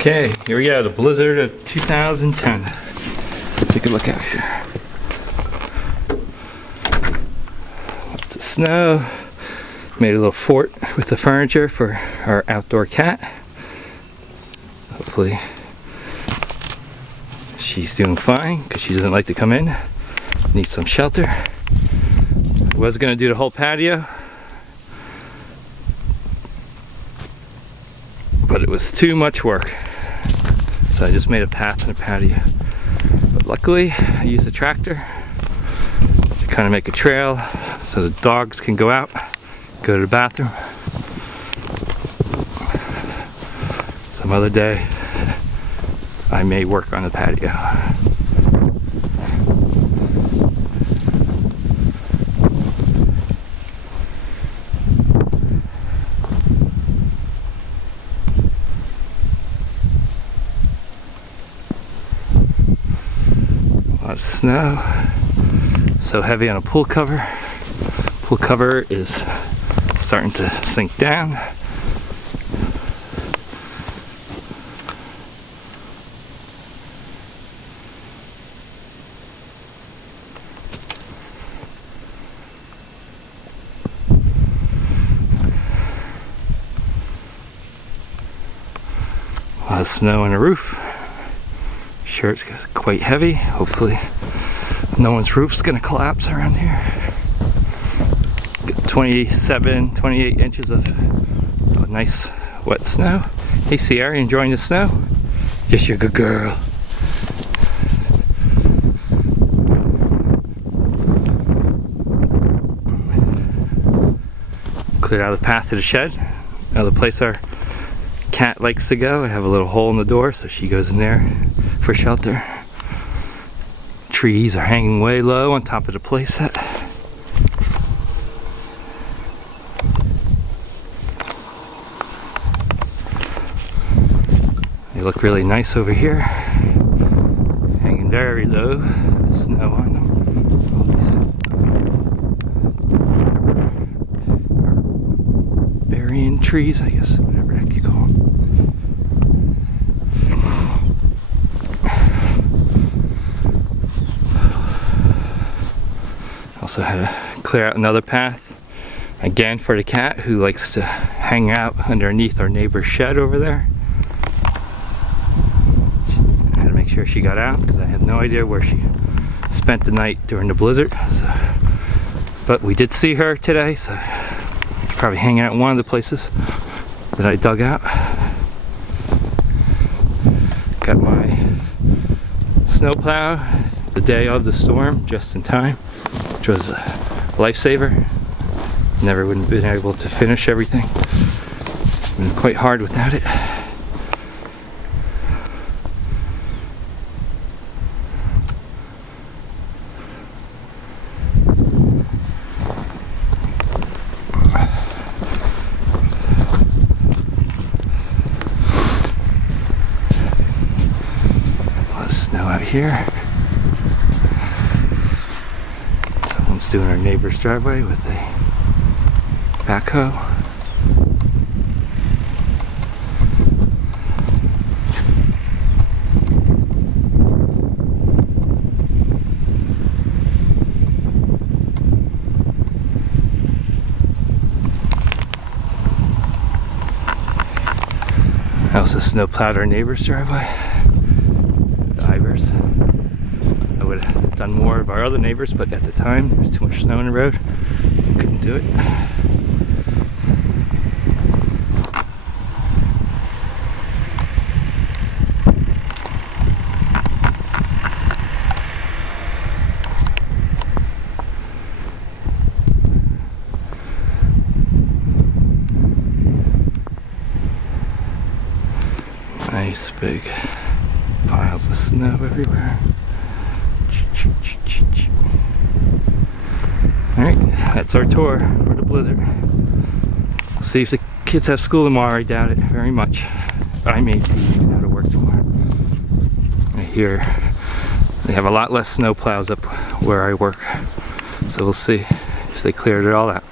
Okay, here we go, the blizzard of 2010. Let's take a look out here. Lots of snow. Made a little fort with the furniture for our outdoor cat. Hopefully she's doing fine because she doesn't like to come in. Needs some shelter. I was going to do the whole patio, but it was too much work. So I just made a path in the patio. But luckily I used a tractor to kind of make a trail so the dogs can go out, go to the bathroom. Some other day I may work on the patio. A lot of snow. So heavy on a pool cover. Pool cover is starting to sink down. A lot of snow on the roof. Sure, it's quite heavy. Hopefully no one's roof's gonna collapse around here. Get 27, 28 inches of nice wet snow. Hey Sierra, enjoying the snow? Yes, you're a good girl. Cleared out the path to the shed. Another place our cat likes to go. I have a little hole in the door, so she goes in there for shelter. Trees are hanging way low on top of the playset. They look really nice over here. Hanging very low with snow on them. All these burying trees, I guess, whatever the heck you call them. Also had to clear out another path, again for the cat who likes to hang out underneath our neighbor's shed over there. I had to make sure she got out because I had no idea where she spent the night during the blizzard. So, but we did see her today, so probably hanging out in one of the places that I dug out. Got my snowplow the day of the storm just in time, which was a lifesaver. Never would have been able to finish everything. Been quite hard without it. A lot of snow out here. Doing our neighbor's driveway with a backhoe. I also snowplowed our neighbor's driveway. The Ivers. I would have done more of our other neighbors, but at the time there was too much snow on the road. Couldn't do it. Nice big piles of snow everywhere. Alright, that's our tour for the blizzard. We'll see if the kids have school tomorrow. I doubt it very much. But I may be out of work tomorrow. I hear they have a lot less snow plows up where I work. So we'll see if they cleared it all out.